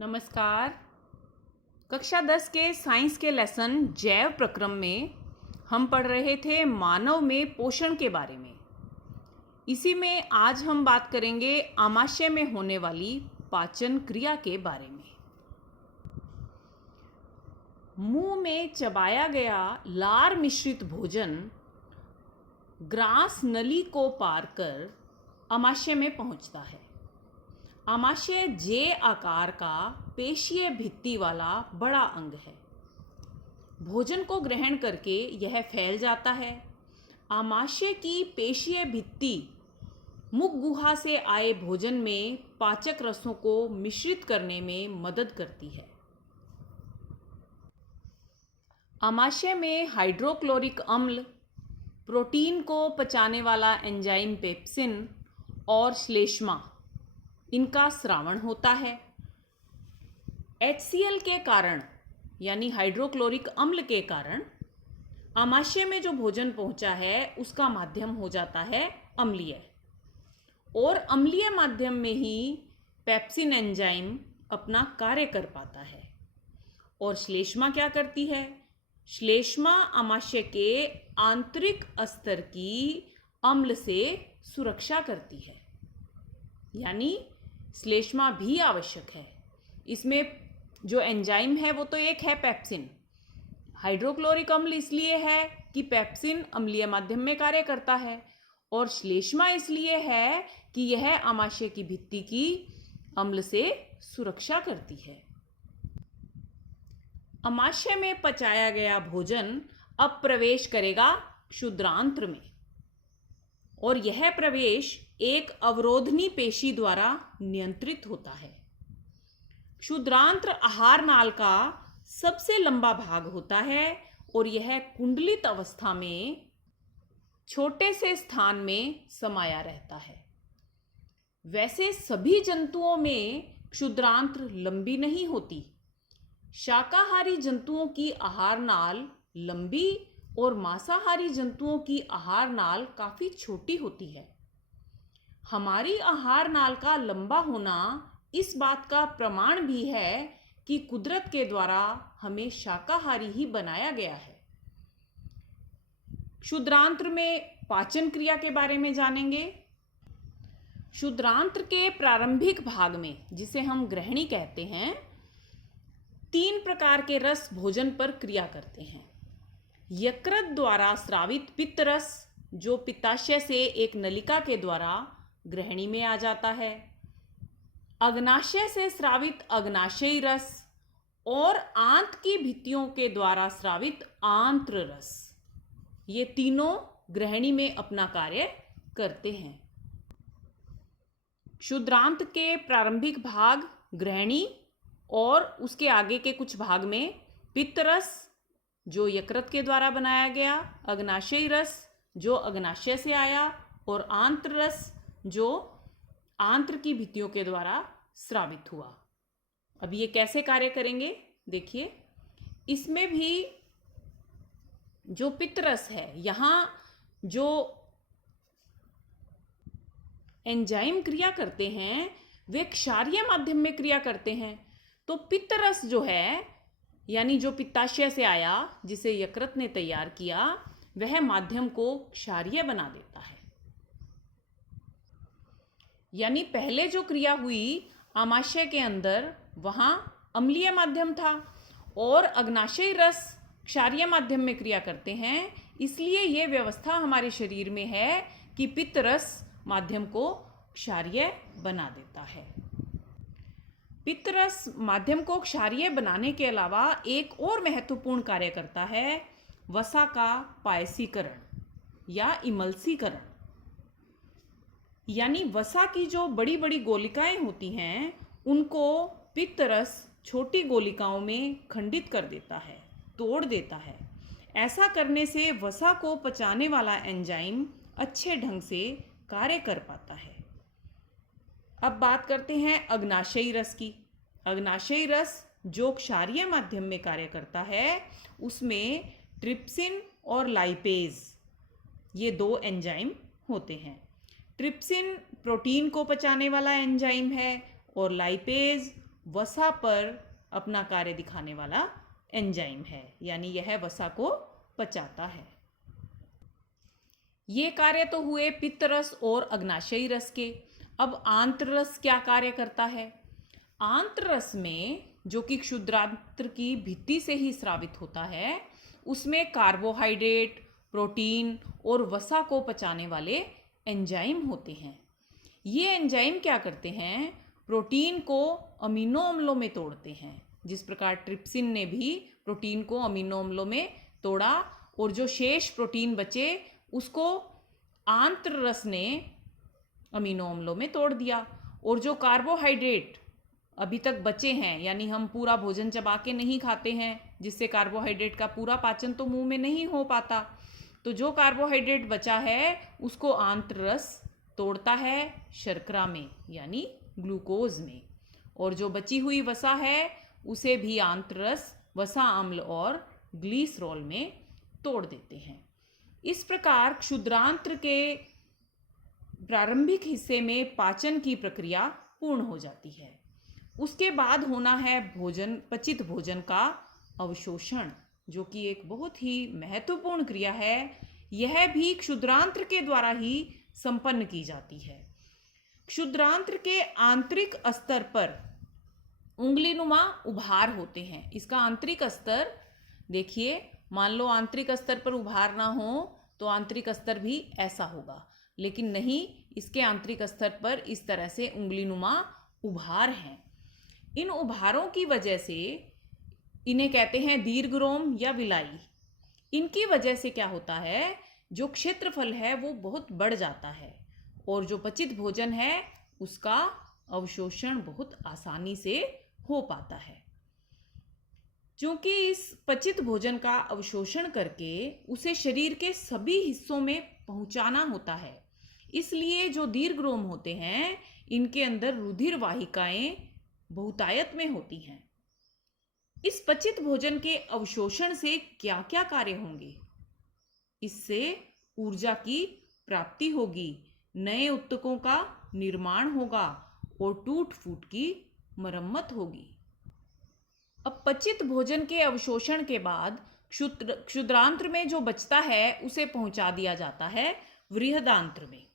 नमस्कार। कक्षा 10 के साइंस के लेसन जैव प्रक्रम में हम पढ़ रहे थे मानव में पोषण के बारे में। इसी में आज हम बात करेंगे आमाशय में होने वाली पाचन क्रिया के बारे में। मुंह में चबाया गया लार मिश्रित भोजन ग्रास नली को पार कर आमाशय में पहुंचता है। आमाशय जे आकार का पेशीय भित्ति वाला बड़ा अंग है। भोजन को ग्रहण करके यह फैल जाता है। आमाशय की पेशीय भित्ति मुख गुहा से आए भोजन में पाचक रसों को मिश्रित करने में मदद करती है। आमाशय में हाइड्रोक्लोरिक अम्ल, प्रोटीन को पचाने वाला एंजाइम पेप्सिन और श्लेष्मा, इनका स्रावण होता है। HCl के कारण यानी हाइड्रोक्लोरिक अम्ल के कारण आमाशय में जो भोजन पहुंचा है उसका माध्यम हो जाता है अम्लीय, और अम्लीय माध्यम में ही पेप्सिन एंजाइम अपना कार्य कर पाता है। और श्लेष्मा क्या करती है? श्लेष्मा आमाशय के आंतरिक स्तर की अम्ल से सुरक्षा करती है, यानी श्लेष्मा भी आवश्यक है। इसमें जो एंजाइम है वो तो एक है पेप्सिन। हाइड्रोक्लोरिक अम्ल इसलिए है कि पेप्सिन अम्लीय माध्यम में कार्य करता है, और श्लेष्मा इसलिए है कि यह आमाशय की भित्ति की अम्ल से सुरक्षा करती है। आमाशय में पचाया गया भोजन अब प्रवेश करेगा क्षुद्रांत्र में, और यह प्रवेश एक अवरोधनी पेशी द्वारा नियंत्रित होता है। क्षुद्रांत्र आहार नाल का सबसे लंबा भाग होता है, और यह कुंडलित अवस्था में छोटे से स्थान में समाया रहता है। वैसे सभी जंतुओं में क्षुद्रांत्र लंबी नहीं होती। शाकाहारी जंतुओं की आहार नाल लंबी और मांसाहारी जंतुओं की आहार नाल काफी छोटी होती है। हमारी आहार नाल का लंबा होना इस बात का प्रमाण भी है कि कुदरत के द्वारा हमें शाकाहारी ही बनाया गया है। क्षुद्रांत्र में पाचन क्रिया के बारे में जानेंगे। क्षुद्रांत्र के प्रारंभिक भाग में, जिसे हम ग्रहणी कहते हैं, 3 प्रकार के रस भोजन पर क्रिया करते हैं। यकृत द्वारा स्रावित पित्त रस, जो पित्ताशय से एक नलिका के द्वारा ग्रहणी में आ जाता है। अग्नाशय से स्रावित अग्नाशयी रस, और आंत की भित्तियों के द्वारा स्रावित आंत्र रस, ये तीनों ग्रहणी में अपना कार्य करते हैं। क्षुद्रांत के प्रारंभिक भाग ग्रहणी और उसके आगे के कुछ भाग में पित्त रस, जो यकृत के द्वारा बनाया गया, अग्नाशयी रस जो अग्नाशय से आया, और आंत्र रस जो आंत्र की भित्तियों के द्वारा स्रावित हुआ। अब ये कैसे कार्य करेंगे देखिए। इसमें भी जो पित्त रस है, यहाँ जो एंजाइम क्रिया करते हैं वे क्षारीय माध्यम में क्रिया करते हैं। तो पित्त रस जो है, यानी जो पित्ताशय से आया, जिसे यकृत ने तैयार किया, वह माध्यम को क्षारीय बना देता है। यानी पहले जो क्रिया हुई आमाशय के अंदर, वहां अम्लीय माध्यम था, और अग्नाशयी रस क्षारीय माध्यम में क्रिया करते हैं। इसलिए यह व्यवस्था हमारे शरीर में है कि पित्त रस माध्यम को क्षारीय बना देता है। पित्त रस माध्यम को क्षारीय बनाने के अलावा एक और महत्वपूर्ण कार्य करता है, वसा का पायसीकरण या इमल्सीकरण। यानी वसा की जो बड़ी बड़ी गोलिकाएं होती हैं, उनको पित्त रस छोटी गोलिकाओं में खंडित कर देता है, तोड़ देता है। ऐसा करने से वसा को पचाने वाला एंजाइम अच्छे ढंग से कार्य कर पाता है। अब बात करते हैं अग्नाशयी रस की। अग्नाशयी रस जो क्षारीय माध्यम में कार्य करता है, उसमें ट्रिप्सिन और लाइपेज, ये 2 एंजाइम होते हैं। ट्रिप्सिन प्रोटीन को पचाने वाला एंजाइम है, और लाइपेज वसा पर अपना कार्य दिखाने वाला एंजाइम है, यानी यह वसा को पचाता है। ये कार्य तो हुए पित्त रस और अग्नाशयी रस के। अब आंत्र रस क्या कार्य करता है? आंत्र रस में, जो कि क्षुद्रांत्र की भित्ति से ही स्रावित होता है, उसमें कार्बोहाइड्रेट, प्रोटीन और वसा को पचाने वाले एंजाइम होते हैं। ये एंजाइम क्या करते हैं? प्रोटीन को अमीनो अम्लों में तोड़ते हैं। जिस प्रकार ट्रिप्सिन ने भी प्रोटीन को अमीनो अम्लों में तोड़ा और जो शेष प्रोटीन बचे उसको आंत्र रस ने अमीनो अम्लों में तोड़ दिया। और जो कार्बोहाइड्रेट अभी तक बचे हैं, यानी हम पूरा भोजन चबा के नहीं खाते हैं, जिससे कार्बोहाइड्रेट का पूरा पाचन तो मुंह में नहीं हो पाता, तो जो कार्बोहाइड्रेट बचा है उसको आंत्र रस तोड़ता है शर्करा में, यानी ग्लूकोज में। और जो बची हुई वसा है उसे भी आंत्र रस वसा अम्ल और ग्लिसरॉल में तोड़ देते हैं। इस प्रकार क्षुद्रांत्र के प्रारंभिक हिस्से में पाचन की प्रक्रिया पूर्ण हो जाती है। उसके बाद होना है पचित भोजन का अवशोषण, जो कि एक बहुत ही महत्वपूर्ण क्रिया है। यह भी क्षुद्रांत्र के द्वारा ही संपन्न की जाती है। क्षुद्रांत्र के आंतरिक स्तर पर उंगलीनुमा उभार होते हैं। इसका आंतरिक स्तर देखिए, मान लो आंतरिक स्तर पर उभार ना हो तो आंतरिक स्तर भी ऐसा होगा, लेकिन नहीं, इसके आंतरिक स्तर पर इस तरह से उंगलीनुमा उभार हैं। इन उभारों की वजह से इन्हें कहते हैं दीर्घरोम या विलाई। इनकी वजह से क्या होता है? जो क्षेत्रफल है वो बहुत बढ़ जाता है और जो पचित भोजन है उसका अवशोषण बहुत आसानी से हो पाता है। क्योंकि इस पचित भोजन का अवशोषण करके उसे शरीर के सभी हिस्सों में पहुंचाना होता है, इसलिए जो दीर्घरोम होते हैं इनके अंदर रुधिर वाहिकाएं बहुतायत में होती हैं। इस पचित भोजन के अवशोषण से क्या क्या कार्य होंगे? इससे ऊर्जा की प्राप्ति होगी, नए ऊतकों का निर्माण होगा और टूट फूट की मरम्मत होगी। अब पचित भोजन के अवशोषण के बाद क्षुद्रांत्र में जो बचता है उसे पहुंचा दिया जाता है वृहदांत्र में।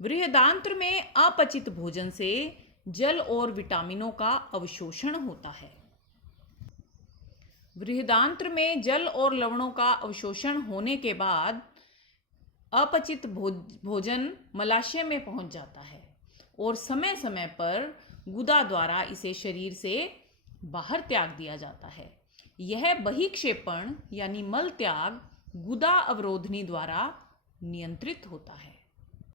वृहदांत्र में अपचित भोजन से जल और विटामिनों का अवशोषण होता है। वृहदांत्र में जल और लवणों का अवशोषण होने के बाद अपचित भोजन मलाशय में पहुंच जाता है और समय समय पर गुदा द्वारा इसे शरीर से बाहर त्याग दिया जाता है। यह बहिक्षेपण यानी मल त्याग गुदा अवरोधनी द्वारा नियंत्रित होता है।